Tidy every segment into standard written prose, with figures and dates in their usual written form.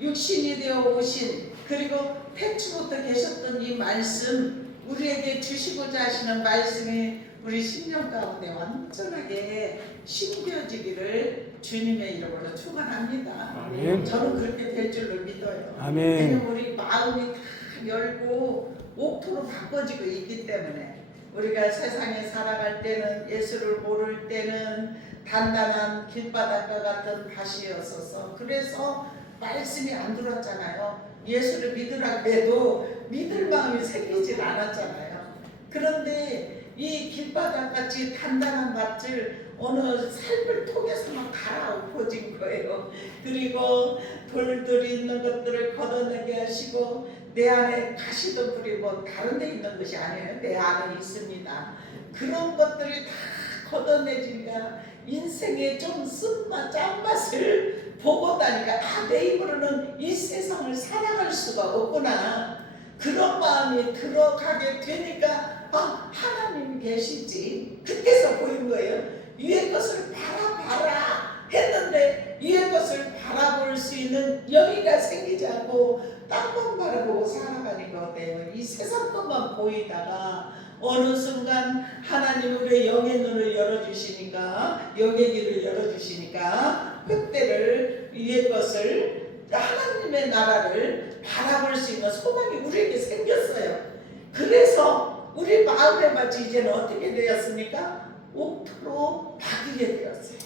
육신이 되어 오신, 그리고 태초부터 계셨던 이 말씀, 우리에게 주시고자 하시는 말씀이 우리 심령 가운데 완전하게 심겨지기를 주님의 이름으로 축원합니다. 아멘. 저는 그렇게 될 줄로 믿어요. 아멘. 왜냐면 우리 마음이 다 열고 옥토로 바꿔지고 있기 때문에, 우리가 세상에 살아갈 때는, 예수를 모를 때는 단단한 길바닥과 같은 밭이었어서, 그래서 말씀이 안 들었잖아요. 예수를 믿으라고 해도 믿을 마음이 생기질 않았잖아요. 그런데 이 길바닥같이 단단한 밭을 어느 삶을 통해서만 갈아엎어진 거예요. 그리고 돌들이 있는 것들을 걷어내게 하시고, 내 안에 가시도 뿌리고 다른 데 있는 것이 아니에요. 내 안에 있습니다. 그런 것들이 다 걷어내지니까 인생의 좀 쓴맛 짠맛을 보고 나니까, 내 입으로는 이 세상을 살아갈 수가 없구나, 그런 마음이 들어가게 되니까 하나님이 계시지, 그때서 보인 거예요. 위의 것을 바라봐라 했는데 위의 것을 바라볼 수 있는 여기가 생기지 않고 땅만 바라보고 살아가니까 어때요? 이 세상 것만 보이다가 어느 순간 하나님 우리의 영의 눈을 열어주시니까, 영의 길을 열어주시니까 그때를, 위의 것을, 하나님의 나라를 바라볼 수 있는 소망이 우리에게 생겼어요. 그래서 우리 마음에 맞지 이제는 어떻게 되었습니까? 옥토로 바뀌게 되었어요.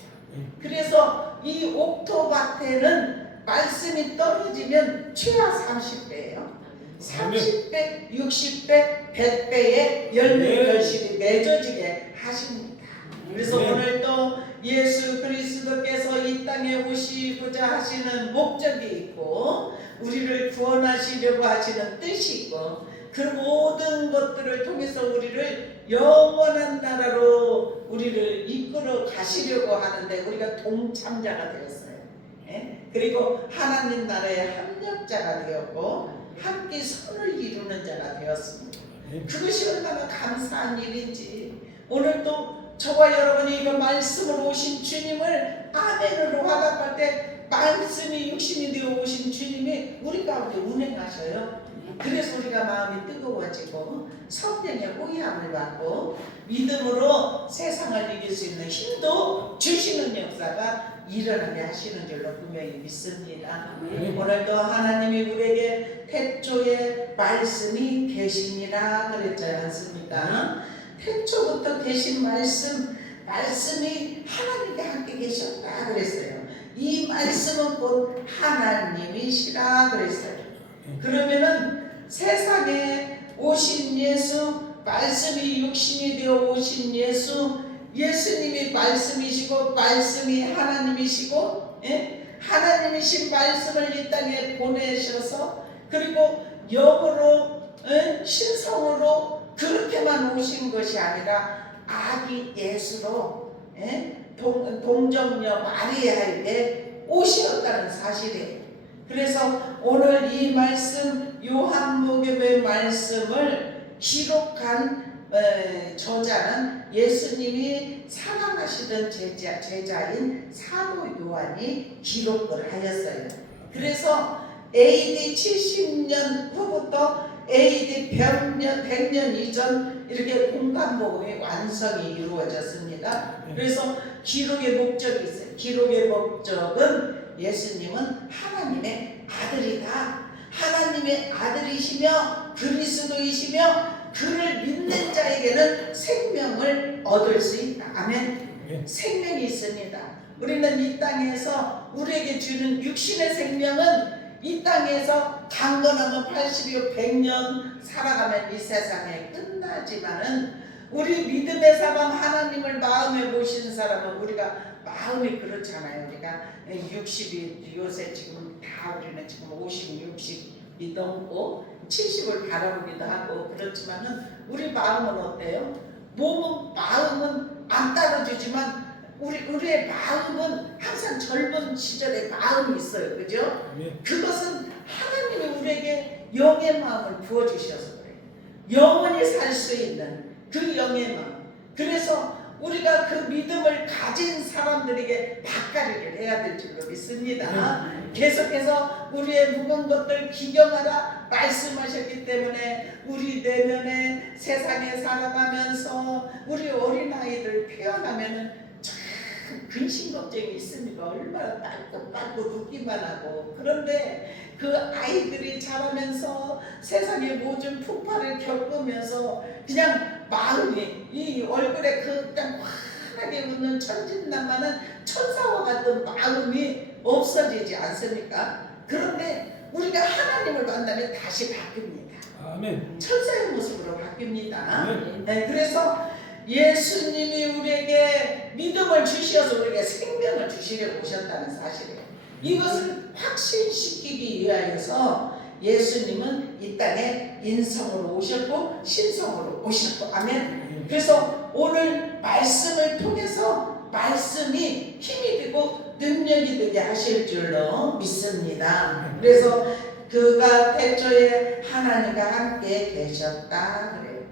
그래서 이 옥토밭에는 말씀이 떨어지면 최하 30배예요. 30배, 60배, 100배의 열매 결실이 맺어지게 하십니다. 그래서 오늘도 예수 그리스도께서 이 땅에 오시고자 하시는 목적이 있고, 우리를 구원하시려고 하시는 뜻이 있고, 그 모든 것들을 통해서 우리를 영원한 나라로 우리를 이끌어 가시려고 하는데, 우리가 동참자가 되었어요. 그리고 하나님 나라의 합력자가 되었고, 함께 선을 이루는 자가 되었습니다. 그것이 얼마나 감사한 일인지, 오늘도 저와 여러분이 이런 말씀으로 오신 주님을 아멘으로 화답할 때, 말씀이 육신이 되어 오신 주님이 우리 가운데 운행하셔요. 그래서 우리가 마음이 뜨거워지고 성령의 호의함을 받고 믿음으로 세상을 이길 수 있는 힘도 주시는 역사가 일어나게 하시는 줄로 분명히 믿습니다. 오늘도 하나님이 우리에게 태초에 말씀이 계시니라 그랬지 않습니까? 태초부터 계신 말씀이 하나님께 함께 계셨다 그랬어요. 이 말씀은 곧 하나님이시라 그랬어요. 그러면은 세상에 오신 예수, 말씀이 육신이 되어 오신 예수, 예수님이 말씀이시고 말씀이 하나님이시고, 하나님이신 말씀을 이 땅에 보내셔서, 그리고 영으로, 신성으로 그렇게만 오신 것이 아니라 아기 예수로, 동정녀 마리아에게 오셨다는 사실이에요. 그래서 오늘 이 말씀, 요한복음의 말씀을 기록한 저자는 예수님이 사랑하시던 제자인 사도 요한이 기록을 하였어요. 그래서 AD 70년 후부터 AD 100년 이전 이렇게 공간복음이 완성이 이루어졌습니다. 그래서 기록의 목적이 있어요. 기록의 목적은 예수님은 하나님의 아들이다, 하나님의 아들이시며 그리스도이시며 그를 믿는 자에게는 생명을 얻을 수 있다. 아멘. 생명이 있습니다. 우리는 이 땅에서 우리에게 주는 육신의 생명은 이 땅에서 강건하면 80이요 100년 살아가면 이 세상에 끝나지만은, 우리 믿음의 사람 하나님을 마음에 모시는 사람은, 우리가 마음이 그렇잖아요. 우리가 60이 요새 지금 다 우리는 지금 50, 60이 넘고 70을 바라보기도 하고 그렇지만은, 우리 마음은 어때요? 마음은 안 따라주지만 우리의 마음은 항상 젊은 시절의 마음이 있어요. 그죠? 그것은 하나님이 우리에게 영의 마음을 부어주셔서 그래요. 영원히 살 수 있는 그 영의 마음. 그래서 우리가 그 믿음을 가진 사람들에게 바까리를 해야 될 줄로 믿습니다. 계속해서 우리의 묵은 것들 기경하라 말씀하셨기 때문에 우리 내면에 세상에 살아가면서 우리 어린아이들 표현하면은 참 근심 걱정이 있으니까 얼마나 딸꾹딸꾹 웃기만 하고, 그런데 그 아이들이 자라면서 세상의 모든 풍파를 겪으면서 그냥 마음이 이 얼굴에 그 그냥 환하게 웃는 천진난만한 천사와 같은 마음이 없어지지 않습니까? 그런데 우리가 하나님을 만나면 다시 바뀝니다. 아멘. 천사의 모습으로 바뀝니다. 아멘. 네, 그래서 예수님이 우리에게 믿음을 주셔서 우리에게 생명을 주시려고 오셨다는 사실이에요. 이것을 확신시키기 위하여서 예수님은 이 땅에 인성으로 오셨고 신성으로 오셨고, 아멘. 그래서 오늘 말씀을 통해서 말씀이 힘이 되고 능력이 되게 하실 줄로 믿습니다. 그래서 그가 태초에 하나님과 함께 계셨다 그래요.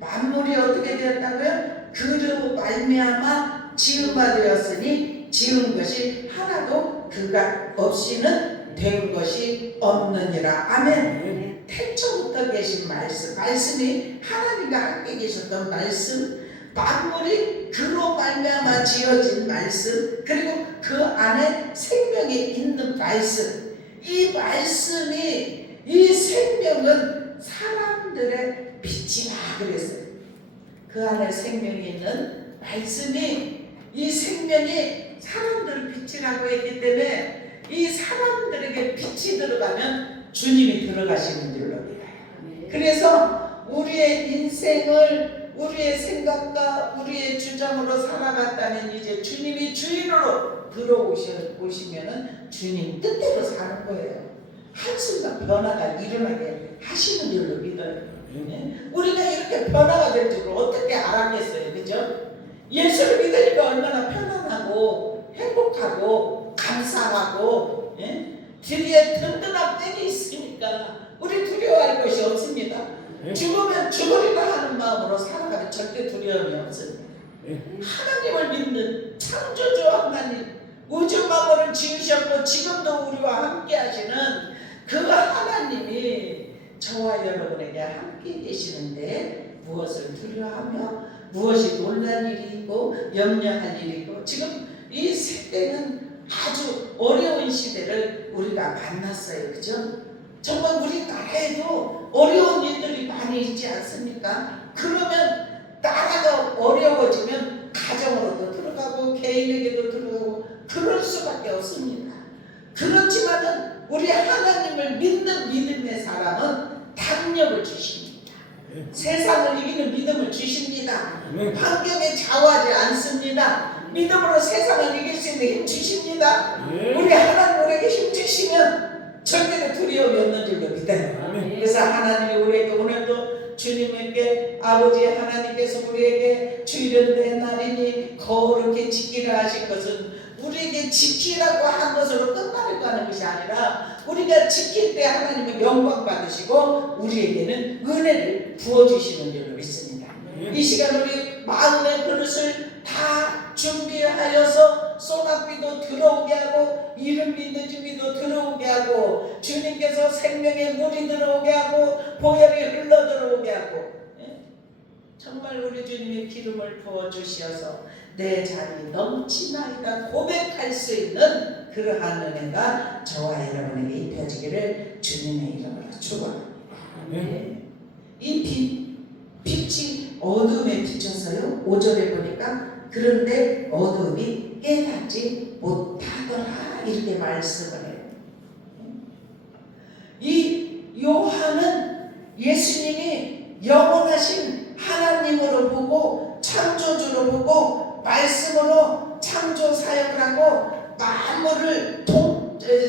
만물이 어떻게 되었다고요? 그로 말미암아 지음바 되었으니 지은 것이 하나도 그가 없이는 된 것이 없느니라. 아멘. 태초부터 계신 말씀, 말씀이 하나님과 함께 계셨던 말씀, 만물이 그로 말미암아 지어진 말씀, 그리고 그 안에 생명이 있는 말씀, 이 말씀이, 이 생명은 사람들의 빛이라 그랬어요. 그 안에 생명이 있는 말씀이, 이 생명이 사람들 빛이라고 했기 때문에 이 사람들에게 빛이 들어가면 주님이 들어가시는 줄로 믿어요. 그래서 우리의 인생을 우리의 생각과 우리의 주장으로 살아갔다면 이제 주님이 주인으로 들어오시면은 주님 뜻대로 사는 거예요. 한순간 변화가 일어나게 하시는 줄로 믿어요. 우리가 이렇게 변화가 될 줄을 어떻게 알았겠어요, 그죠? 예수를 믿으니까 얼마나 편안하고 행복하고 감사하고, 뒤에 든든한 땡이 있으니까 우리 두려워할 것이 없습니다. 죽으면 죽으리라 하는 마음으로 살아가면 절대 두려움이 없습니다. 하나님을 믿는 창조주 하나님, 우주 만물을 지으셨고 지금도 우리와 함께 하시는 그 하나님이 저와 여러분에게 함께 계시는데 무엇을 두려워하며 무엇이 놀랄 일이 있고 염려할 일이 있고, 지금 이 세대는 아주 어려운 시대를 우리가 만났어요. 그죠? 정말 우리나라에도 어려운 일들이 많이 있지 않습니까? 그러면 나라가 어려워지면 가정으로도 들어가고 개인에게도 들어가고 그럴 수밖에 없습니다. 그렇지만은 우리 하나님을 믿는 믿음의 사람은 담력을 주십니다. 세상을 이기는 믿음을 주십니다. 환경에 좌우하지 않습니다. 믿음으로 세상을 이길 수 있는 힘 주십니다. 우리 하나님 우리에게 힘 주시면 절대로 두려움이 없는 줄로 믿어요. 그래서 하나님이 우리에게 오늘도 주님에게 아버지 하나님께서 우리에게 주일은 날이니 거룩히 지키라 하신 것은 우리에게 지키라고 한 것으로 끝나려고 하는 것이 아니라 우리가 지킬 때 하나님은 영광 받으시고 우리에게는 은혜를 부어주시는 줄로 믿습니다. 이 시간 우리 마음의 그릇을 다 준비하여서 소낙비도 들어오게 하고 이른비 늦은비도 들어오게 하고 주님께서 생명의 물이 들어오게 하고 보혈이 흘러 들어오게 하고, 정말 우리 주님의 기름을 부어주셔서 내 자리 넘치나이다 고백할 수 있는 그러한 은혜가 저와 여러분에게 입혀지기를 주님의 이름으로 축원합니다. 이 빛이 어둠에 비춰서요, 5절에 보니까 그런데 어둠이 깨닫지 못하더라 이렇게 말씀을 해요. 이 요한은 예수님이 영원하신 하나님으로 보고 창조주로 보고 말씀으로 창조 사역을 하고 만물을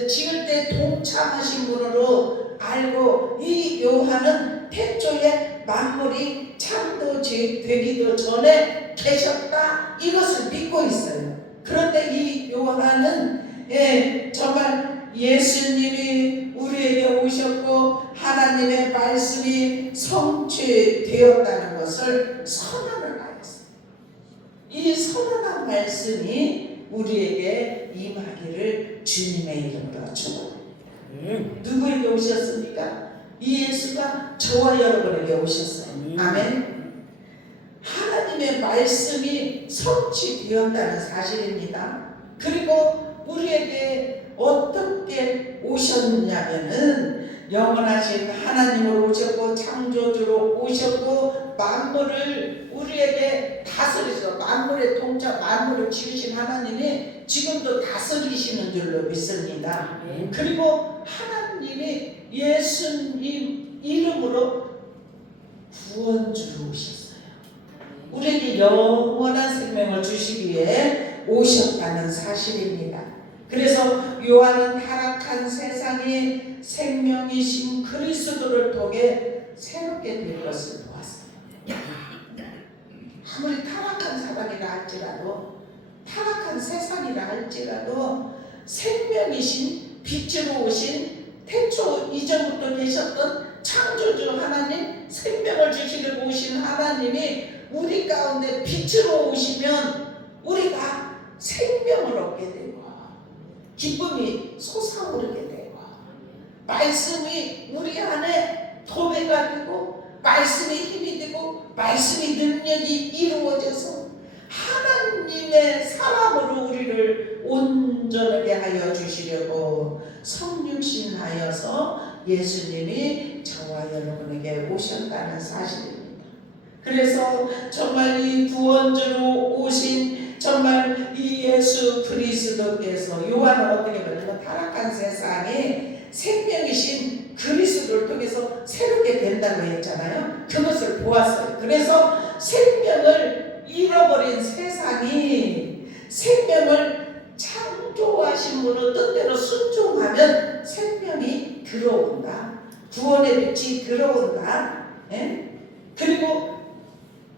지을 때 동참하신 분으로 알고, 이 요한은 태초에 만물이 창조되기도 전에 계셨다 이것을 믿고 있어요. 그런데 이 요한은 정말 예수님이 우리에게 오셨고 하나님의 말씀이 성취되었다는 것을 선언을 하였어요. 이 이 선언한 말씀이 우리에게 임하기를 주님의 이름으로 축원합니다. 누구에게 오셨습니까? 이 예수가 저와 여러분에게 오셨어요. 아멘. 하나님의 말씀이 성취되었다는 사실입니다. 그리고 우리에게 어떻게 오셨냐면은 영원하신 하나님으로 오셨고 창조주로 오셨고 만물을 우리에게 다스리셔 만물의 통치 만물을 지으신 하나님이 지금도 다스리시는 줄로 믿습니다. 그리고 하나님이 예수님 이름으로 구원주로 오셨어요. 우리에게 영원한 생명을 주시기 위해 오셨다는 사실입니다. 그래서 요한은 타락한 세상이 생명이신 그리스도를 통해 새롭게 될 것을 보았어요. 아무리 타락한 사람이라 할지라도 타락한 세상이라 할지라도 생명이신 빛으로 오신 태초 이전부터 계셨던 창조주 하나님 생명을 주시려고 오신 하나님이 우리 가운데 빛으로 오시면 우리가 생명을 얻게 되고 기쁨이 솟아오르게 되고 말씀이 우리 안에 도배가 되고 말씀이 힘이 되고 말씀이 능력이 이루어져서 하나님의 사람으로 우리를 온전하게 하여 주시려고 성육신하여서 예수님이 저와 여러분에게 오셨다는 사실입니다. 그래서 정말 이 구원주로 오신 정말 이 예수 그리스도께서 요한은 어떻게 말하면 타락한 세상에 생명이신 그리스도를 통해서 새롭게 된다고 했잖아요. 그것을 보았어요. 그래서 생명을 잃어버린 세상이 생명을 창조하신 분의 뜻대로 순종하면 생명이 들어온다. 구원의 빛이 들어온다. 그리고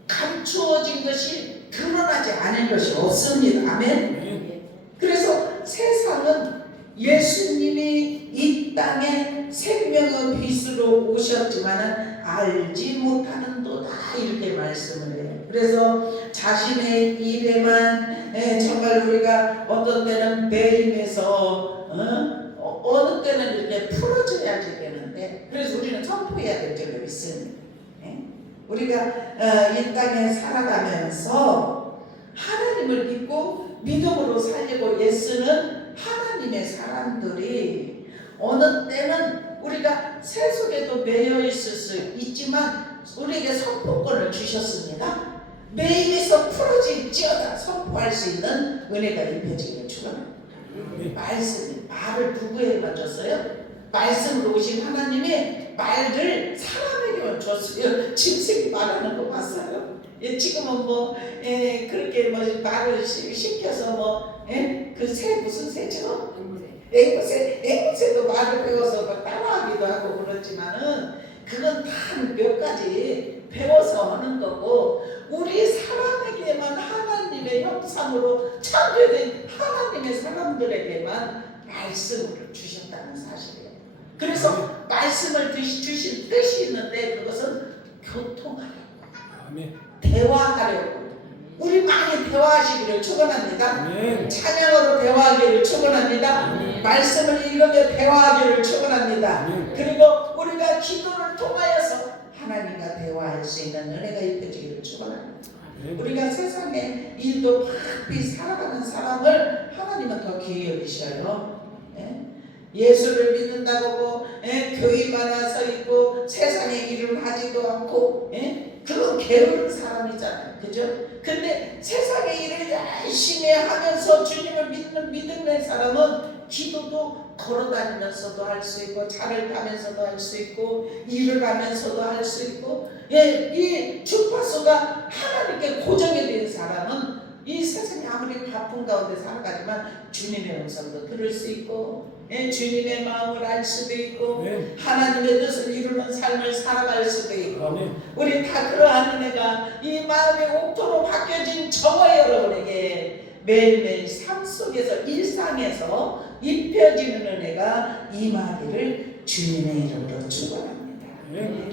감추어진 것이 드러나지 않은 것이 없습니다. 아멘. 그래서 세상은 예수님이 이 땅에 생명의 빛으로 오셨지만 알지 못하는도다 이렇게 말씀을 해요. 그래서 자신의 일에만 정말 우리가 어떤 때는 매임해서 어느 때는 이렇게 풀어줘야지 되는데 그래서 우리는 선포해야 될 줄로 믿습니다. 우리가 이 땅에 살아가면서 하나님을 믿고 믿음으로 살리고 예수는 하나님의 사람들이 어느 때는 우리가 세속에도 매여 있을 수 있지만 우리에게 선포권을 주셨습니다. 매임에서 풀어질지어다 선포할 수 있는 은혜가 입혀지기를 축원합니다. 말을 누구에게만 줬어요? 말씀으로 오신 하나님이 말을 사람에게만 줬어요. 짐승이 말하는 거 봤어요? 지금은 그렇게 말을 시켜서 그 새 무슨 새죠? 앵무새도 말을 배워서 따라하기도 하고 그렇지만은 그건 다 몇 가지 배워서 하는 거고 우리 사람에게만 하나님의 형상으로 창조된 하나님의 사람들에게만 말씀을 주셨다는 사실이에요. 그래서 말씀을 주신 뜻이 있는데 그것은 교통하려고 대화하려고 우리 많이 대화하시기를 축원합니다. 찬양으로 대화하기를 축원합니다. 말씀을 읽으며 대화하기를 축원합니다. 그리고 우리가 기도를 통하여서 하나님과 대화할 수 있는 은혜가 입혀지기를 축원합니다. 우리가 세상에 일도 바삐 살아가는 사람을 하나님은 더 귀히 여기셔요. 예수를 믿는다고 교회만 와서 있고 세상의 일을 하지도 않고 그건 게으른 사람이잖아요. 그죠? 근데 세상의 일을 열심히 하면서 주님을 믿는 믿음의 사람은 기도도 걸어다니면서도 할 수 있고 차를 타면서도 할 수 있고 일을 하면서도 할 수 있고 이 주파수가 하나님께 고정이 된 사람은 이 세상에 아무리 바쁜 가운데 살아가지만 주님의 음성도 들을 수 있고 주님의 마음을 알 수도 있고 하나님의 뜻을 이루는 삶을 살아갈 수도 있고 우리 다 그러한 은혜가 이 마음의 옥토로 바뀌어진 저와 여러분에게 매일매일 삶 속에서 일상에서 입혀지는 은혜가 임하기를 주님의 이름으로 축원합니다.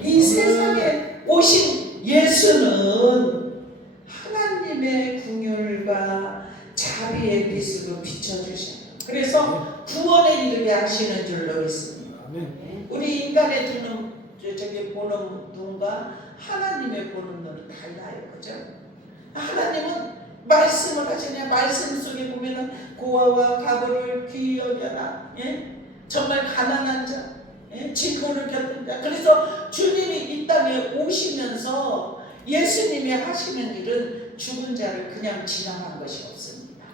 이 세상에 오신 예수는 하나님의 긍휼 쓰고 비춰주셔요. 그래서 구원에 이르게 하시는 줄로 믿습니다. 우리 인간의 눈은 저기 보는 눈과 하나님의 보는 눈은 달라요. 그죠? 하나님은 말씀을 하시냐. 말씀 속에 보면은 고아와 과부를 귀히 여겨라. 예? 정말 가난한 자, 예? 질고를 겪은 자. 그래서 주님이 이 땅에 오시면서 예수님이 하시는 일은 죽은 자를 그냥 지나간 것이 없습니다.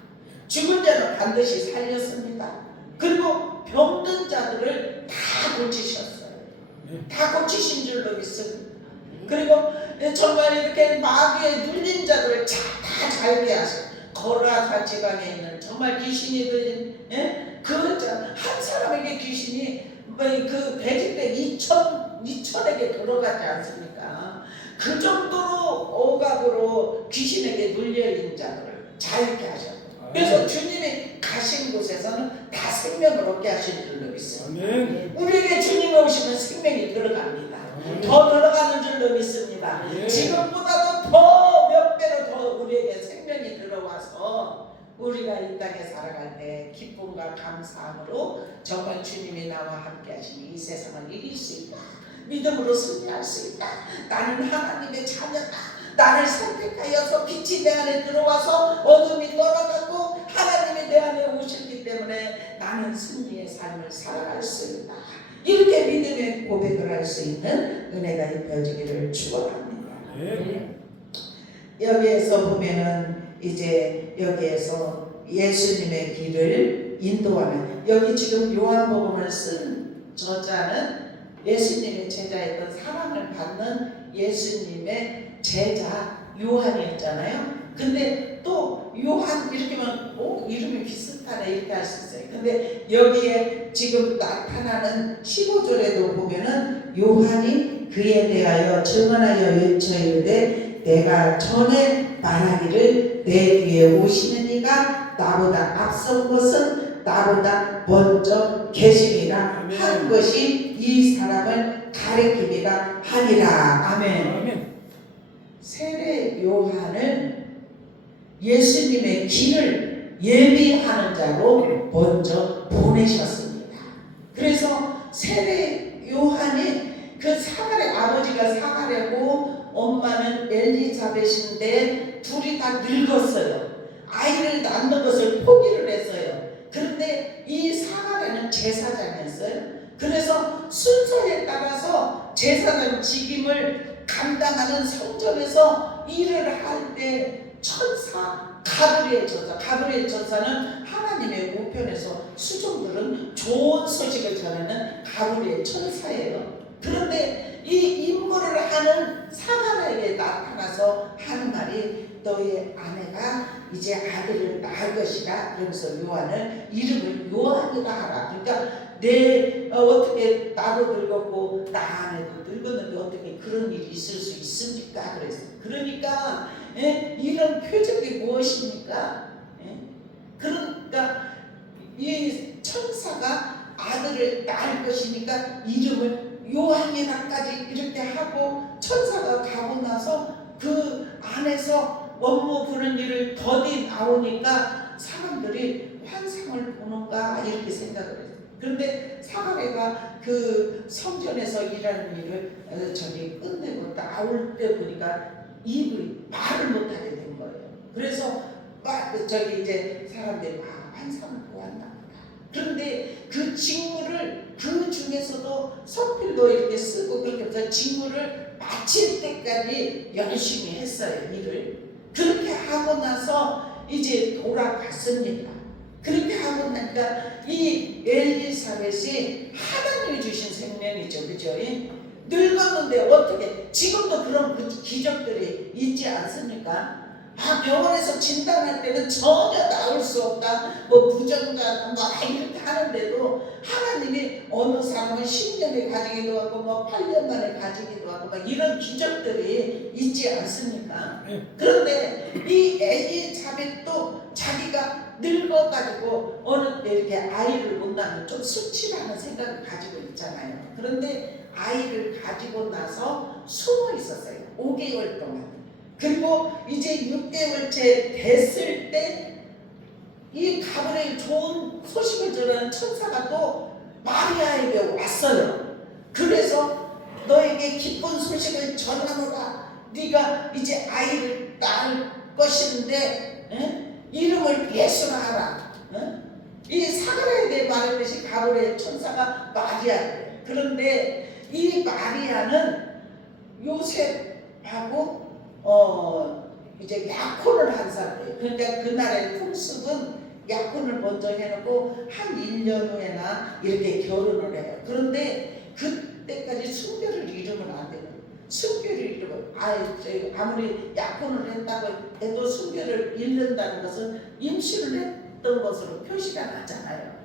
죽은 자는 반드시 살렸습니다. 그리고 병든 자들을 다 고치셨어요. 다 고치신 줄로 믿습니다. 그리고 정말 이렇게 마귀에 눌린 자들을 다 잘게 하셔. 거라사 지방에 있는 정말 귀신이 들린 한 사람에게 귀신이 그 배집백 2천에게 들어가지 않습니까? 그 정도로 억압으로 귀신에게 눌려있는 자들을 잘게 하셨고, 그래서 주님이 가신 곳에서는 다 생명을 얻게 하신 줄로 믿습니다. 우리에게 주님이 오시면 생명이 들어갑니다. 더 들어가는 줄로 믿습니다. 지금보다도 더 몇 배로 더 우리에게 생명이 들어와서 우리가 이 땅에 살아갈 때 기쁨과 감사함으로 정말 주님이 나와 함께 하시니 이 세상을 이길 수 있다. 믿음으로 승리할 수 있다. 나는 하나님의 자녀다. 나를 선택하여서 빛이 내 안에 들어와서 어둠이 떠나가고 하나님이 내 안에 오셨기 때문에 나는 승리의 삶을 살아갈 수 있다. 이렇게 믿음의 고백을 할 수 있는 은혜가 입혀지기를 축원합니다. 여기에서 보면은 이제 여기에서 예수님의 길을 인도하는, 여기 지금 요한복음을 쓴 저자는 예수님의 제자였던 사랑을 받는 예수님의 제자 요한이었잖아요. 근데 또 요한 이렇게 하면 이름이 비슷하네 이렇게 할 수 있어요. 근데 여기에 지금 나타나는 15절에도 보면은 요한이 그에 대하여 증언하여 외쳐 이르되 내가 전에 말하기를 내 뒤에 오시는 이가 나보다 앞선 것은 나보다 먼저 계심이라 한 것이 이 사람을 가리킴이라 하니라. 아멘. 세례 요한은 예수님의 길을 예비하는 자로 먼저 보내셨습니다. 그래서 세례 요한이 그 사가랴, 아버지가 사가랴고 엄마는 엘리자벳인데 둘이 다 늙었어요. 아이를 낳는 것을 포기를 했어요. 그런데 이 사가랴는 제사장이었어요. 그래서 순서에 따라서 제사장 직임을 감당하는 성전에서 일을 할 때 천사 가브리엘 천사, 가브리엘 천사는 하나님의 우편에서 수종들은 좋은 소식을 전하는 가브리엘 천사예요. 그런데 이 임무를 하는 사가랴에게 나타나서 하는 말이 너의 아내가 이제 아들을 낳을 것이라. 그러면서 요한을 이름을 요한이라 하라. 그러니까 어떻게 나도 늙었고 나 아내도 늙었는데 어떻게 그런 일이 있을 수 있습니까? 그래서 그러니까 이런 표적이 무엇입니까? 그러니까 이 천사가 아들을 낳을 것이니까 이름을 요한이라까지 이렇게 하고 천사가 가고 나서 그 안에서 원무 부는 일을 더디 나오니까 사람들이 환상을 보는가 이렇게 생각을 했어요. 그런데 사가랴가 그 성전에서 일하는 일을 저기 끝내고 나올 때 보니까 입을 말을 못하게 된 거예요. 그래서 저기 이제 사람들이 환상을 보았나 보다. 그런데 그 직무를 그 중에서도 서필도 이렇게 쓰고 그렇게 해서 직무를 마칠 때까지 열심히 했어요. 일을. 그렇게 하고 나서 이제 돌아갔습니다. 그렇게 하고 나니까 이 엘리사벳이 하나님이 주신 생명이죠. 그죠? 늙었는데 어떻게 지금도 그런 기적들이 있지 않습니까? 병원에서 진단할 때는 전혀 나올 수 없다. 부정자 이렇게 하는데도 하나님이 어느 사람은 10년에 가지기도 하고 8년 만에 가지기도 하고 이런 기적들이 있지 않습니까? 그런데 이 엘리사벳도 자기가 늙어가지고 어느 때 이렇게 아이를 못 낳으면 좀 수치라는 생각을 가지고 있잖아요. 그런데 아이를 가지고 나서 숨어 있었어요. 5개월 동안. 그리고 이제 6개월째 됐을 때 이 가브리엘 좋은 소식을 전하는 천사가 또 마리아에게 왔어요. 그래서 너에게 기쁜 소식을 전하노라. 네가 이제 아이를 낳을 것인데 이름을 예수라 하라. 이 사가랴에 말했듯이 가브리엘 천사가 마리아예요. 그런데 이 마리아는 요셉하고 이제 약혼을 한 사람이에요. 그러니까 그날의 풍습은 약혼을 먼저 해놓고 한 1년 후에나 이렇게 결혼을 해요. 그런데 그때까지 순결을 잃으면 안 돼요. 순결을 잃으면 아무리 약혼을 했다고 해도 순결을 잃는다는 것은 임신을 했던 것으로 표시가 나잖아요.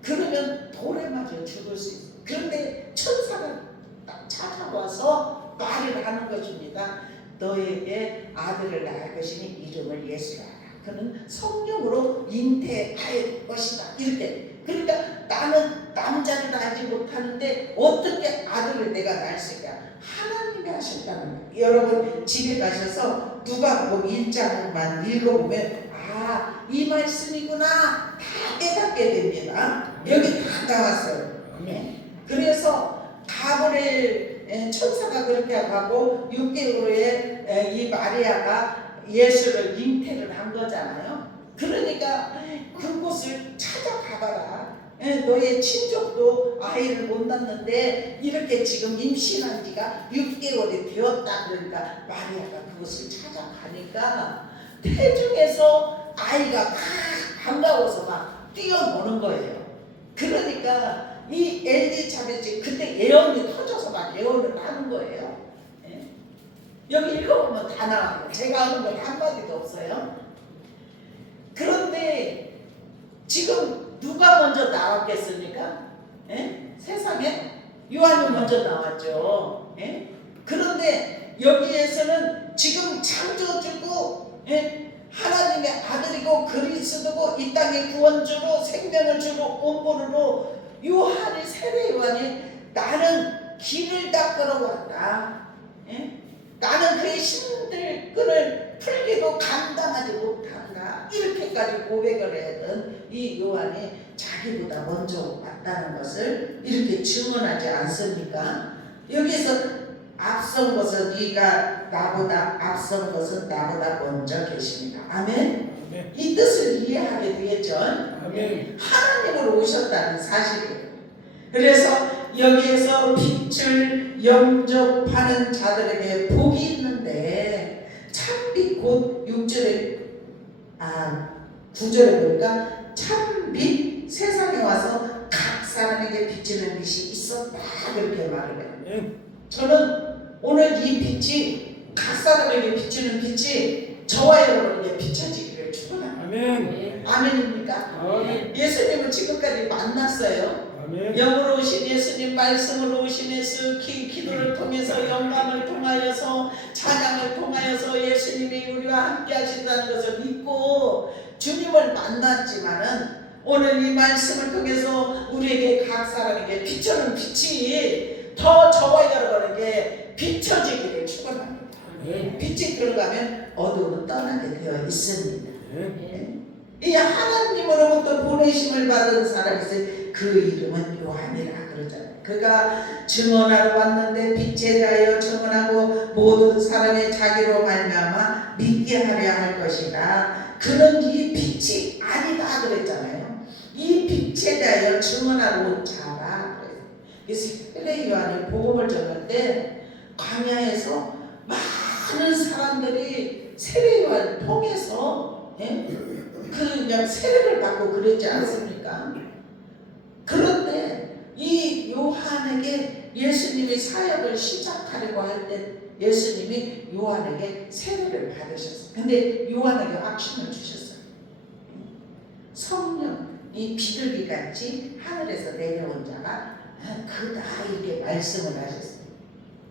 그러면 돌에 맞아 죽을 수 있어요. 그런데 천사가 딱 찾아와서 말을 하는 것입니다. 너에게 아들을 낳을 것이니 이름을 예수라 하라. 그는 성령으로 잉태할 것이다. 이렇게. 그러니까 나는 남자를 낳지 못하는데 어떻게 아들을 내가 낳을 수 있냐? 하나님이 하셨다는 거예요. 여러분 집에 가셔서 누가복음 1장만 읽어보면 이 말씀이구나 다 깨닫게 됩니다. 여기 다 나왔어요. 그래서 가브리엘 천사가 그렇게 하고 6개월 후에 이 마리아가 예수를 잉태를 한 거잖아요. 그러니까 그곳을 찾아가봐라. 너의 친족도 아이를 못 낳는데 이렇게 지금 임신한 지가 6개월이 되었다. 그러니까 마리아가 그곳을 찾아가니까 태중에서 아이가 막 반가워서 막 뛰어노는 거예요. 그러니까 이 엘리자벳이 그때 예언이 터져서 막 예언을 하는 거예요. 여기 읽어보면 다 나와요. 제가 하는 건 한마디도 없어요. 그런데 지금 누가 먼저 나왔겠습니까? 세상에 요한이 먼저 나왔죠. 그런데 여기에서는 지금 창조주고 하나님의 아들이고 그리스도고 이 땅의 구원주로 생명을 주로 온보르로 요한이 세례 요한이 나는 길을 닦으러 왔다. 나는 그의 힘들 끈을 풀기도 감당하지 못한다. 이렇게까지 고백을 했던 이 요한이 자기보다 먼저 왔다는 것을 이렇게 증언하지 않습니까? 여기서 앞선 것은 네가 나보다 앞선 것은 나보다 먼저 계십니다. 아멘. 이 뜻을 이해하게 되겠죠. 아멘. 하나님으로 오셨다는 사실이에요. 그래서 여기에서 빛을 영접하는 자들에게 복이 있는데 참빛 곧 6절에 9절에 보니까 참빛 세상에 와서 각 사람에게 비치는 빛이 있었다 그렇게 말을 해요. 저는 오늘 이 빛이 각 사람에게 비치는 빛이 저와 여러분에게 비춰지기를 축원합니다. 아멘. 아멘입니까? 아멘. 예수님을 지금까지 만났어요. 영으로 오신 예수님, 말씀으로 오신 예수, 기도를 통해서 영감을 통하여서 찬양을 통하여서 예수님이 우리와 함께 하신다는 것을 믿고 주님을 만났지만은 오늘 이 말씀을 통해서 우리에게 각 사람에게 비추는 빛이 더 저와 여러분에게 비춰지기를 축원합니다. 빛이 들어가면 어두움은 떠나게 되어 있습니다. 이 하나님으로부터 보내심을 받은 사람이 있어요. 그 이름은 요한이라 그러잖아요. 그가 증언하러 왔는데 빛에 대하여 증언하고 모든 사람의 자기로 말미암아 믿게 하려 할 것이라. 그는 이 빛이 아니다 그랬잖아요. 이 빛에 대하여 증언하러 온 자라 그랬어요. 그래서 세례 요한이 복음을 전할 때 광야에서 많은 사람들이 세례 요한을 통해서 그냥 세례를 받고 그랬지 않습니까? 그런데 이 요한에게 예수님이 사역을 시작하려고 할 때 예수님이 요한에게 세례를 받으셨어요. 근데 요한에게 확신을 주셨어요. 성령이 비둘기같이 하늘에서 내려온 자가 그다 이렇게 말씀을 하셨어요.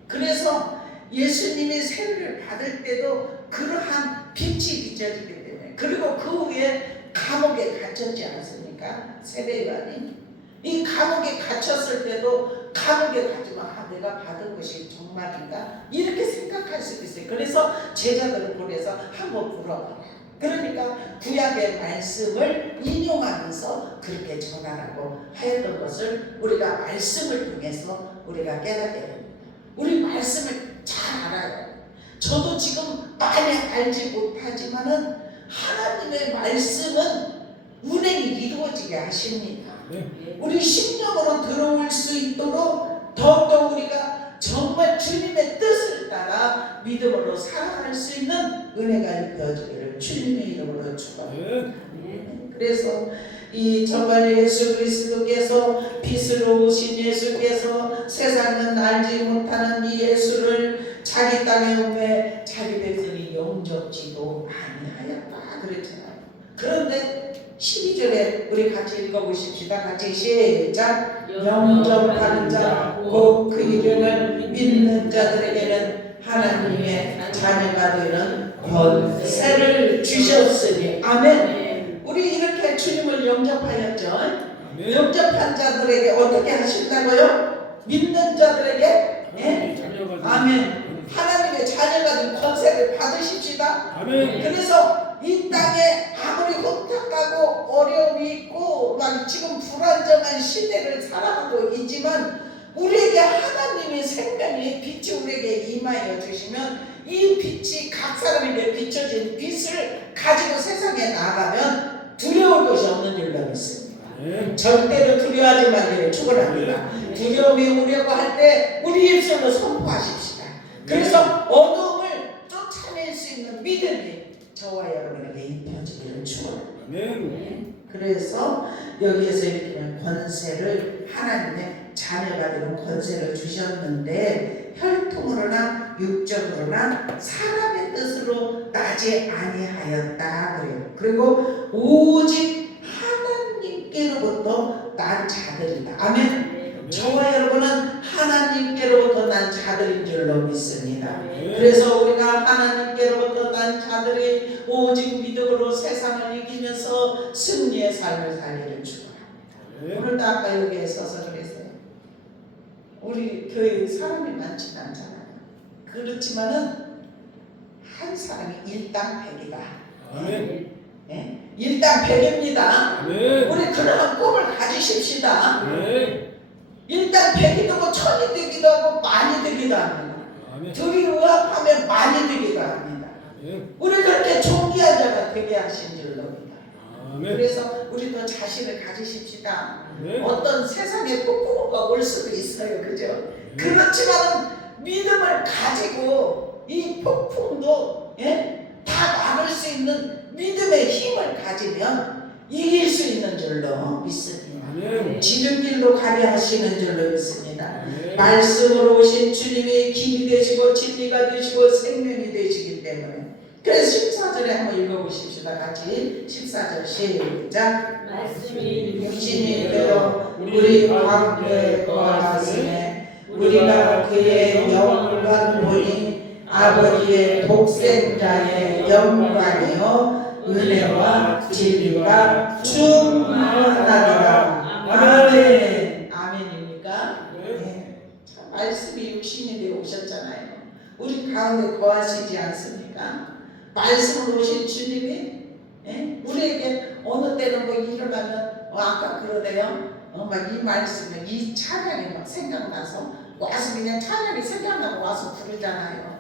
그래서 예수님이 세례를 받을 때도 그러한 빛이 비춰지기 때문에 그리고 그 후에 감옥에 갇혔지 않았습니까? 세례 요한이 이 감옥에 갇혔을 때도 감옥에 가지만 내가 받은 것이 정말인가? 이렇게 생각할 수도 있어요. 그래서 제자들을 보내서 한번 물어봐라. 그러니까 구약의 말씀을 인용하면서 그렇게 전하라고 하였던 것을 우리가 말씀을 통해서 우리가 깨닫게 됩니다. 우리 말씀을 잘 알아야 돼요. 저도 지금 많이 알지 못하지만은 하나님의 말씀은 운행이 이루어지게 하십니다. 우리 심령으로 들어올 수 있도록 더욱더 우리가 정말 주님의 뜻을 따라 믿음으로 살아갈 수 있는 은혜가 입혀지기를 주님의 이름으로 축원합니다. 그래서 이 정말 예수 그리스도께서 빛으로 오신 예수께서 세상은 알지 못하는 이 예수를 자기 땅에 오매 자기 백성이 영접지도 아니하였다 그랬잖아요. 그런데 12절에 우리 같이 읽어보십시다. 같이 시작. 영접하는 자 곧 그 이름을 믿는 자들에게는 하나님의 자녀가 되는 권세를 주셨으니 아멘. 우리 이렇게 주님을 영접하였죠. 영접한 자들에게 어떻게 하신다고요? 믿는 자들에게 아멘. 하나님의 자녀가 된 권세를 받으십시다. 아멘. 그래서 이 땅에 아무리 혼탁하고 어려움이 있고 막 지금 불안정한 시대를 살아가고 있지만 우리에게 하나님의 생명의 빛이 우리에게 임하여 주시면 이 빛이 각 사람에게 비춰진 빛을 가지고 세상에 나가면 두려울 것이 없는 줄로 믿습니다. 절대로 두려워하지 말기를 축원합니다. 두려움이 오려고 할 때 우리 입술로 선포하십시다. 그래서 어둠을 쫓아낼 수 있는 믿음이 저와 여러분에게 입혀지기를 축원합니다. 그래서 여기에서 이렇게 권세를 하나님의 자녀가 되는 권세를 주셨는데 혈통으로나 육적으로나 사람의 뜻으로 나지 아니하였다 그래요. 그리고 오직 하나님께로부터 난 자들이다. 아멘. 저와 여러분은 하나님께로부터 난 자들인 줄로 믿습니다. 그래서 우리가 하나님께로부터 난 자들이 오직 믿음으로 세상을 이기면서 승리의 삶을 살기를 축원합니다. 오늘도 아까 여기에 서서 그랬어요. 우리 교회에 사람이 많지 않잖아요. 그렇지만은 한 사람이 일당 100이다. 아멘. 네? 일당 100입니다. 아멘. 우리 그러한 꿈을 가지십시다. 아멘. 일당 100이 되고 1000이 되기도 하고 많이 되기도 합니다. 아멘. 둘이 의합하면 많이 되기도 합니다. 아멘. 우리 그렇게 존귀한 자가 되게 하신 줄로 믿어요. 아멘. 그래서 우리도 자신을 가지십시다. 아멘. 어떤 세상에 폭풍우가 올 수도 있어요. 그죠? 그렇지만 믿음을 가지고 이 폭풍도 다 막을 수 있는 믿음의 힘을 가지면 이길 수 있는 줄로 믿습니다. 지는 길로 가게 하시는 줄로 믿습니다. 말씀으로 오신 주님이 길이 되시고 진리가 되시고 생명이 되시기 때문에 그래서 14절에 한번 읽어보십시다. 같이 14절 시작. 말씀이 육신이 되어 우리 가운데 거하시네 우리가 그의 영광을 보니 아버지의 독생자의 영광이요 은혜와 진리가 충만하리라. 아멘. 아멘입니까? 네. 말씀이 육신이 되어 오셨잖아요. 우리 가운데 거하시지 않습니까? 말씀으로 오신 주님이 우리에게 어느 때는 뭐 일어나면 아까 그러네요. 막 이 말씀에 이 찬양이 막 생각나서 와서 그냥 찬양이 생각나고 와서 부르잖아요.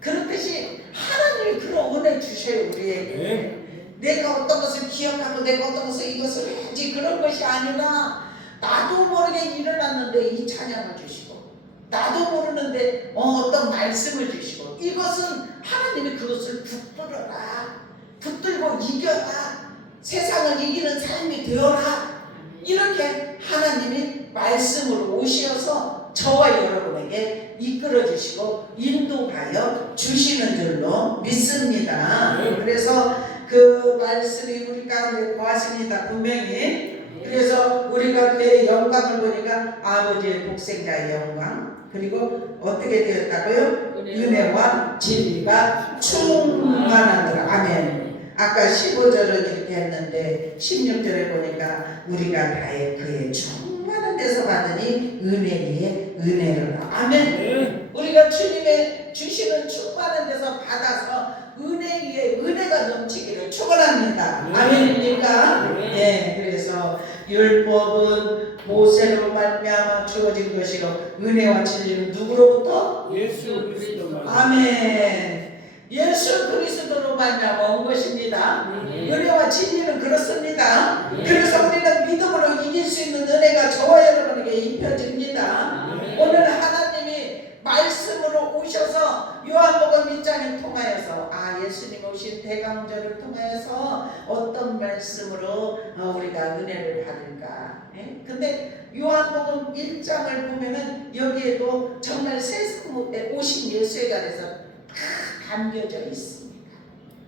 그렇듯이 하나님이 그런 은혜 주셔요 우리에게. 내가 어떤 것을 기억하고 내가 어떤 것을 이것을 해야지 그런 것이 아니라 나도 모르게 일어났는데 이 찬양을 주시고 나도 모르는데 어떤 말씀을 주시고 이것은 하나님이 그것을 붙들어라 붙들고 이겨라 세상을 이기는 삶이 되어라 이렇게 하나님이 말씀으로 오셔서 저와 여러분에게 이끌어 주시고 인도하여 주시는 줄로 믿습니다. 그래서 그 말씀이 우리 가운데 거하십니다. 분명히. 그래서 우리가 그의 영광을 보니까 아버지의 독생자의 영광 그리고 어떻게 되었다고요? 은혜와 진리가 충만하더라. 아멘. 아까 15절은 이렇게 했는데 16절에 보니까 우리가 다의 그의 충만한 데서 받으니 은혜 위에 은혜로라. 아멘. 우리가 주님의 주시는 충만한 데서 받아서 은혜 위에 은혜가 넘치기를 축원합니다. 아멘입니까? 예, 그래서 율법은 모세로 말미암아 주어진 것이로 은혜와 진리는 누구로부터? 예수 그리스도 아멘. 예수 그리스도로 말미암아 온 것입니다. 은혜와 진리는 그렇습니다. 그래서 우리는 믿음으로 이길 수 있는 은혜가 저와 여러분에게 입혀집니다. 오늘 하나님이 말씀으로 오셔서 요한복음 1장을 통하여서 예수님 오신 대강절을 통하여서 어떤 말씀으로 우리가 은혜를 받을까. 근데 요한복음 1장을 보면은 여기에도 정말 세상에 오신 예수에 관해서 다 담겨져 있습니다.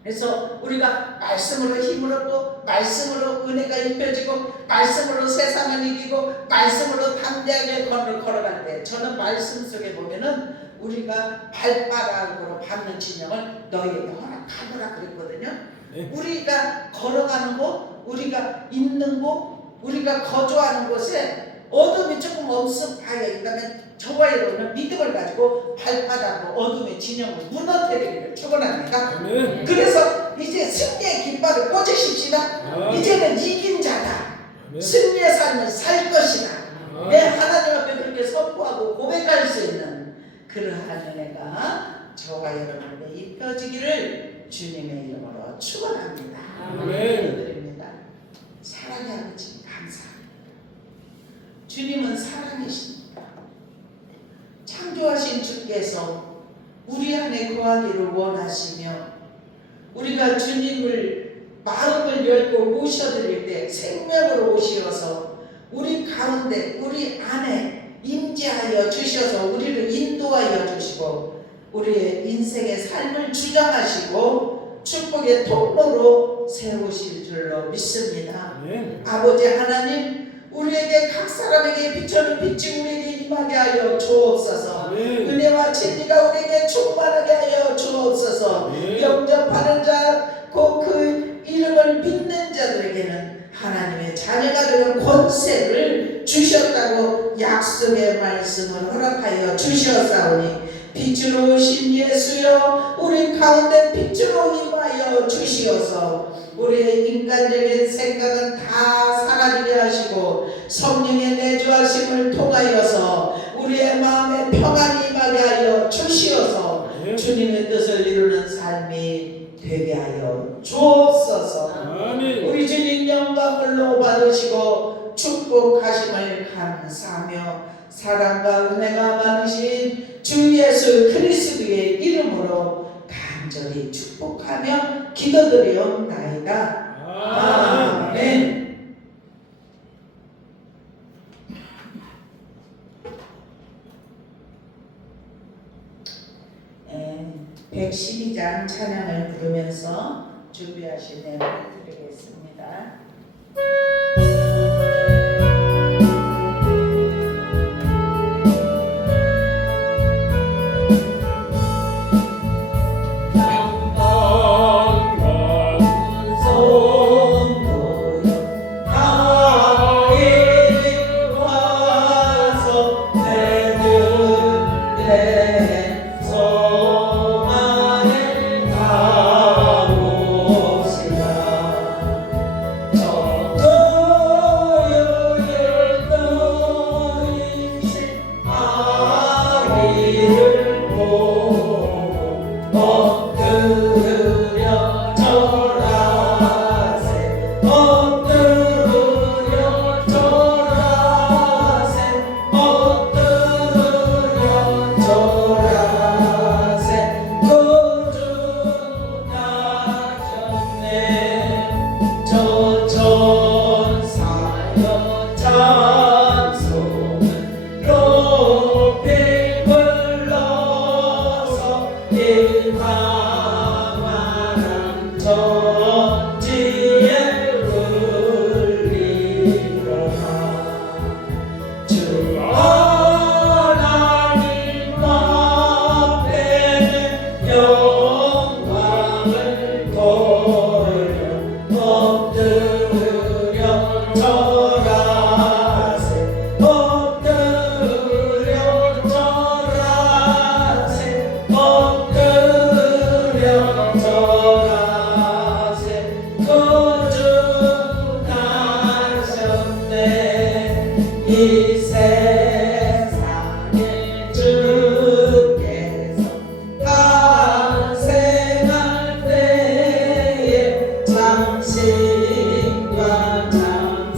그래서 우리가 말씀으로 힘을 얻고 말씀으로 은혜가 입혀지고 말씀으로 세상을 이기고 말씀으로 담대하게 걸어갈 때 저는 말씀 속에 보면은 우리가 발바닥으로 밟는 진영을 너희에게 허락하노라 그랬거든요. 우리가 걸어가는 곳, 우리가 있는 곳, 우리가 거주하는 곳에 어둠이 조금 엄습하여 있다면 저와 여러분은 믿음을 가지고 발바닥으로 어둠의 진영을 무너뜨리기를 축원합니다. 그래서 이제 승리의 깃발을 꽂으십시다. 이제는 이긴 자다. 승리의 삶을 살 것이다. 내 하나님 앞에 그렇게 선포하고 고백할 수 있는 그러한 은혜가 저와 여러분에게 입혀지기를 주님의 이름으로 축원합니다. 기도드립니다. 사랑의 아버지 감사합니다. 주님은 사랑이십니다. 창조하신 주께서 우리 안에 거하기를 원하시며 우리가 주님을 마음을 열고 모셔드릴 때 생명으로 오시어서 우리 가운데 우리 안에 임재하여 주셔서 우리를 인도하여 주시고 우리의 인생의 삶을 주장하시고 축복의 통로로 세우실 줄로 믿습니다. 아버지 하나님 우리에게 각 사람에게 비춰는 빛이 우리에게 임하게 하여 주옵소서. 은혜와 진리가 우리에게 충만하게 하여 주옵소서. 영접하는 자, 곧 그 이름을 믿는 자들에게는 하나님의 자녀가 되는 권세를 주셨다고 약속의 말씀을 허락하여 주셨사오니 빛으로 오신 예수여 우리 가운데 빛으로 임하여 주시어서 우리의 인간적인 생각은 다 사라지게 하시고 성령의 내주하심을 통하여서 우리의 마음에 평안이 임하게 하여 주시어서 주님의 뜻을 이루는 삶이 되게 하여 주옵소서. 우리 주님 영광을 받으시고 축복하심을 감사하며 사랑과 은혜가 많으신 주 예수 그리스도의 이름으로 간절히 축복하며 기도드리옵나이다. 아멘. 112장 찬양을 부르면서 준비하신 예물을 드리겠습니다. 네.